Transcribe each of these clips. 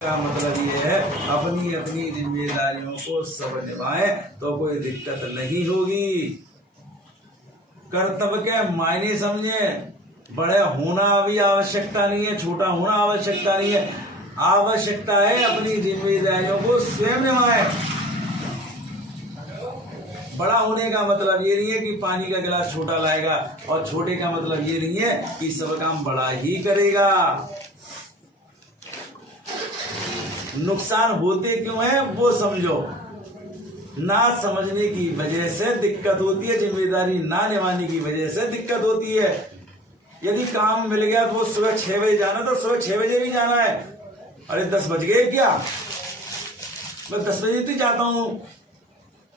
का मतलब ये है अपनी अपनी जिम्मेदारियों को सब निभाएं तो कोई दिक्कत नहीं होगी। कर्तव्य के मायने समझे, बड़े होना अभी आवश्यकता नहीं है, छोटा होना आवश्यकता नहीं है। आवश्यकता है अपनी जिम्मेदारियों को स्वयं निभाएं। बड़ा होने का मतलब ये नहीं है कि पानी का गिलास छोटा लाएगा, और छोटे का मतलब ये नहीं है कि सब काम बड़ा ही करेगा। नुकसान होते क्यों है वो समझो। ना समझने की वजह से दिक्कत होती है, जिम्मेदारी ना निभाने की वजह से दिक्कत होती है। यदि काम मिल गया तो वो सुबह 6 बजे जाना, तो सुबह 6 बजे भी जाना है। अरे 10 बज गए क्या, मैं 10 बजे तो जाता हूँ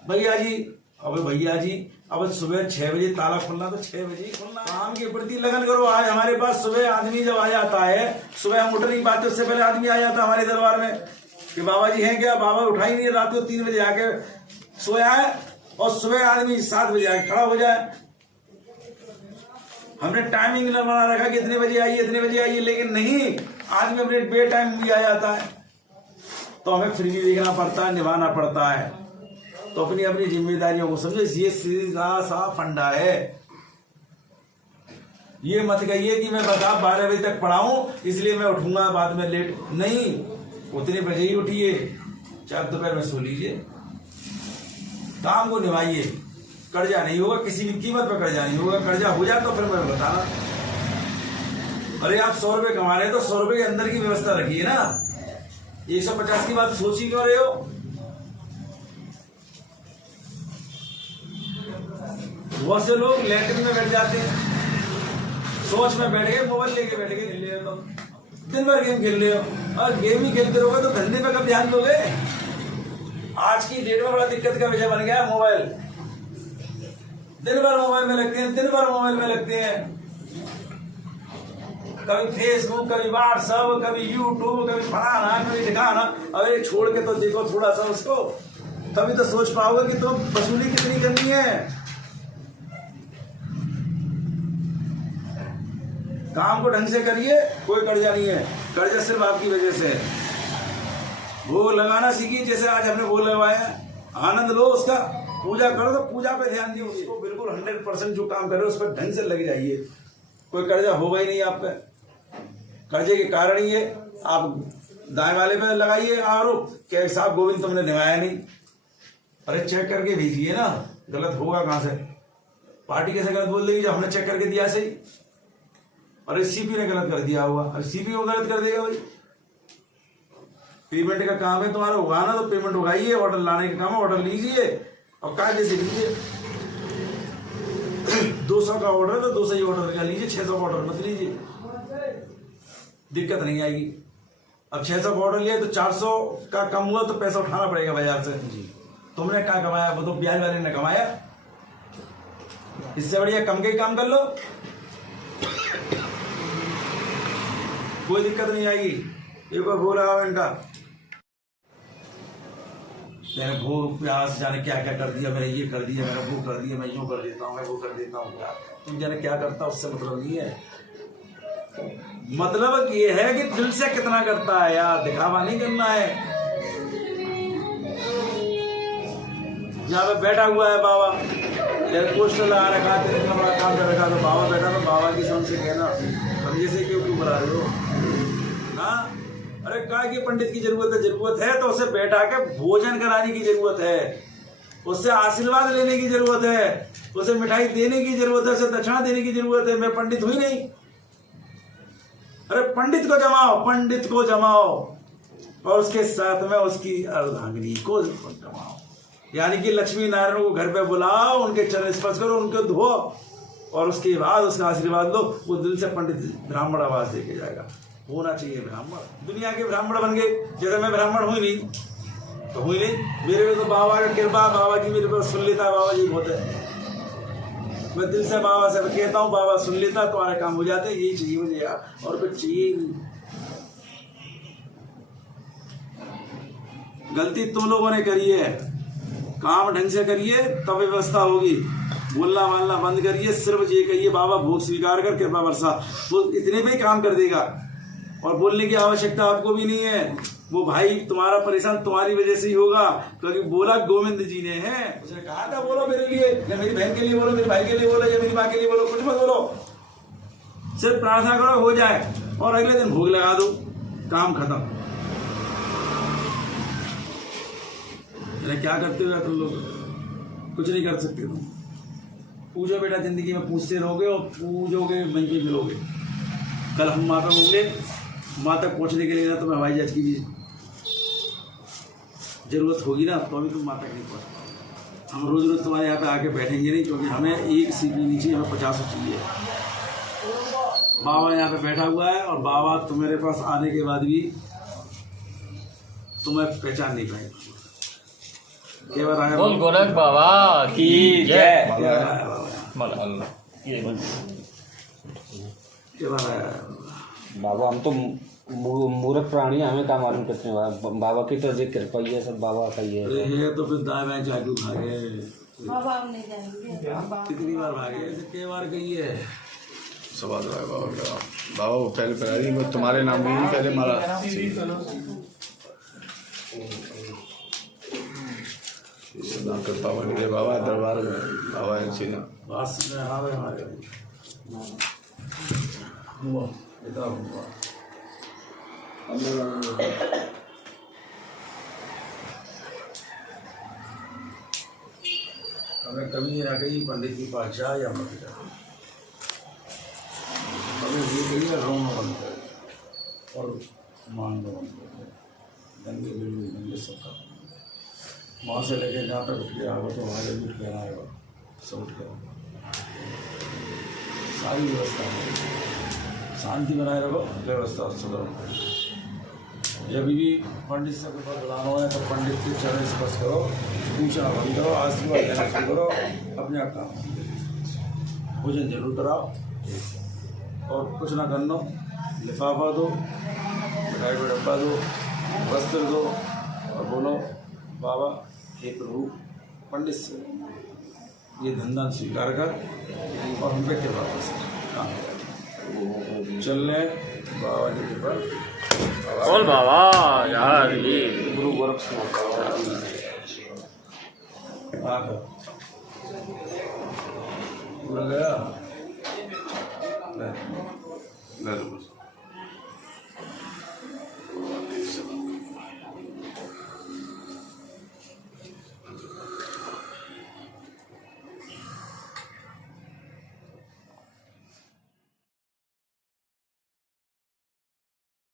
भैया जी। अबे भैया जी, अब सुबह 6 बजे ताला खुलना तो 6 बजे ही खुलना। काम के प्रति लगन करो। आज हमारे पास सुबह आदमी जब आ जाता है, सुबह हम उठ नहीं पाते, उससे पहले आदमी आ जाता है हमारे दरबार में कि बाबा जी हैं क्या। बाबा उठा ही नहीं, रात को 3 बजे आके सोया है, और सुबह आदमी 7 बजे आके खड़ा हो जाए। हमने टाइमिंग न बना रखा कि इतने बजे आइए इतने बजे आइए, लेकिन नहीं, आदमी अपने बे टाइम भी आ जाता है। तो हमें फिर भी देखना पड़ता है, निभाना पड़ता है। तो अपनी अपनी जिम्मेदारियों को समझे, ये सीधा सा फंडा है। ये मत कहिए कि मैं बता 12 बजे तक पढ़ाऊं इसलिए मैं उठूंगा बाद में लेट, नहीं, उतने बजे ही उठिए, चाहे दोपहर में सो लीजिए। काम को निभाइए, कर्जा नहीं होगा, किसी भी कीमत पर कर्जा नहीं होगा। कर्जा हो जाए तो फिर मैं बताना। अरे आप 100 रुपए कमा रहे हैं तो 100 रुपए के अंदर की व्यवस्था रखिए ना। 150 की बात सोच ही क्यों रहे हो। बहुत से लोग लैट्रिन में बैठ जाते हैं, सोच में बैठ गए, मोबाइल लेके बैठ गए, खेल ले तो दिन भर गेम खेल रहे हो, और गेम ही खेलते रहोगे तो धंधे पे कब ध्यान दोगे। आज की डेट में बड़ा दिक्कत का विषय बन गया है मोबाइल। दिन भर मोबाइल में लगते हैं, दिन भर मोबाइल में लगते हैं, कभी फेसबुक, कभी व्हाट्सएप, कभी यूट्यूब, कभी फलाना, कभी दिखाना। अरे छोड़ के तो देखो थोड़ा सा उसको, तभी तो सोच पाओगे कि तुम वसूली कितनी करनी है। काम को ढंग से करिए, कोई कर्जा नहीं है। कर्जा सिर्फ आपकी वजह से है। भोग लगाना सीखिए, जैसे आज हमने भोग लगवाया, आनंद लो उसका, पूजा करो तो पूजा पे ध्यान दिए, उसको बिल्कुल 100% जो काम कर रहे हो उस पर ढंग से लग जाइए। कोई कर्जा होगा ही नहीं आप पे। कर्जे के कारण ही है, आप दाएं वाले पे लगाइए आरोप कि साहब गोविंद तुमने निभाया नहीं। अरे चेक करके भेजिए ना, गलत होगा कहां से। पार्टी कैसे गलत बोल देगी जब हमने चेक करके दिया सही। अरे सीपी ने गलत कर दिया होगा, अरे सीपी को गलत कर देगा भाई। पेमेंट का काम है तुम्हारा, उगाना तो पेमेंट उगाइए, ऑर्डर लाने का काम है, ऑर्डर लीजिए और कायदे से लीजिए। 200 का ऑर्डर है तो 200 ही ऑर्डर का लीजिए, 600 का ऑर्डर मत लीजिए, दिक्कत नहीं आएगी। अब 600 का ऑर्डर लिया तो 400 का कम हुआ तो पैसा उठाना पड़ेगा बाजार से। तुमने क्या कमाया, वो तो ब्याज वाले ने कमाया। इससे बढ़िया कम के काम कर लो, कोई दिक्कत नहीं आएगी। एक बार भूल रहा हूं इनका, मैंने भूख प्यास जाने क्या क्या कर दिया, मैंने ये कर दिया, मैंने वो कर दिया, मैं यूं कर देता हूँ, मैं वो कर देता हूँ। क्या तुम जाने क्या करता, उससे मतलब नहीं है। मतलब ये है कि दिल से कितना करता है यार, दिखावा नहीं करना है। जहाँ पे बैठा हुआ है बाबा, पोस्टर लगा रखा है, तेरे बड़ा काम कर रखा, तो बाबा बैठा, तो बाबा की समझ से कहना हम जैसे क्यों बुला रहे हो। हाँ, अरे क्या कि पंडित की जरूरत है तो उसे बैठा के भोजन कराने की जरूरत है, उससे आशीर्वाद लेने की जरूरत है, उसे मिठाई देने की जरूरत है, उसे दक्षिणा देने की जरूरत है। मैं पंडित हुई नहीं। अरे पंडित को जमाओ और उसके साथ में उसकी अर्धांगिनी को जमाओ, यानी कि लक्ष्मी नारायण को घर पे बुलाओ, उनके चरण स्पर्श करो, उनको धो, और उसके बाद उसका आशीर्वाद लो। वो दिल से पंडित ब्राह्मण आवाज देके जाएगा। होना चाहिए ब्राह्मण, दुनिया के ब्राह्मण बन गए। जैसे मैं ब्राह्मण हुई नहीं तो हुई नहीं, मेरे को तो बाबा का कृपा, बाबा की मेरे को सुन लेता, बाबा जी बहुत है। मैं दिल से बाबा से कहता हूँ, बाबा सुन लेता, तुम्हारे काम हो जाते। यही चाहिए मुझे यार, और कुछ चाहिए नहीं। गलती तुम लोगों ने करी है, काम ढंग से करिए तब व्यवस्था होगी। बोलना मानना बंद करिए, सिर्फ ये कहिए बाबा भोग स्वीकार कर कृपा बरसा, वो इतने पे ही काम कर देगा। और बोलने की आवश्यकता आपको भी नहीं है। वो भाई तुम्हारा परेशान तुम्हारी वजह से ही होगा, क्योंकि बोला गोविंद जी ने है। उसने कहा था बोलो मेरे लिए, या मेरी बहन के लिए बोलो, मेरे भाई के लिए बोलो, या मेरी माँ के लिए बोलो, कुछ मत बोलो, सिर्फ प्रार्थना करो हो जाए, और अगले दिन भोग लगा दो, काम खत्म। क्या करते हो तुम लोग? कुछ नहीं कर सकते तुम। पूजो बेटा, जिंदगी में पूछते रहोगे और पूजोगे, वहीं पे मिलोगे। कल हम वहाँ पे होंगे, वहाँ तक पहुँचने के लिए ना तुम्हें हवाई जहाज की भी जरूरत होगी ना, तो अभी तुम वहाँ तक नहीं पहुँच पाओगे। हम रोज रोज तुम्हारे यहाँ पे आके बैठेंगे नहीं, क्योंकि हमें एक सीपी नीचे हमें 50 चाहिए। बाबा यहाँ पे बैठा हुआ है, और बाबा तुम्हारे पास आने के बाद भी तुम्हें पहचान नहीं पाएगा। बोल गोरख बाबा की जय। बाबा हम तो मूर्ख प्राणी, हमें क्या मालूम कितने बार बाबा की तो कृपा ही है, सब बाबा का ही है। तो फिर दाएं बाएं चाकू भागे, बाबा हम नहीं जाएंगे। कितनी बार भागे, ऐसे कई बार गई है। सवाल रहा है बाबा का। बाबा वो पहले पहले मैं तुम्हारे नाम में ही पहले मारा कृपा बन गए बाबा दरबार में। बाबा ऐसी ना बात में हमारे हुआ इतना हुआ। हमें कभी ना कहीं पंडित की पातशाह या मत जा, हमें ये कहिए रोना बंद कर और मांगना बंद कर, दंगे बिल्कुल दंगे सबका वहाँ से लेके जहाँ तक उठ गया वो तो हमारे भी उठ गया आएगा, सब उठ गया। सारी व्यवस्था है, शांति बनाए रखो, व्यवस्था सुधरो। जब भी पंडित से कुछ बुलाना हो तो पंडित के चरण स्पर्श करो, पूछना बंद करो, आशीर्वाद देना शुरू करो, अपने आप काम भोजन जरूर कराओ, और कुछ ना करना, लिफाफा दो, मिठाई को डब्बा दो, वस्त्र दो, और बोलो बाबा हे प्रभु पंडित से ये धंधा स्वीकार कर, और हम पे कृपा काम चलने बाबा की कृपा। बोल बाबा यार, ये गुरु गोरख पूरा गया। नहीं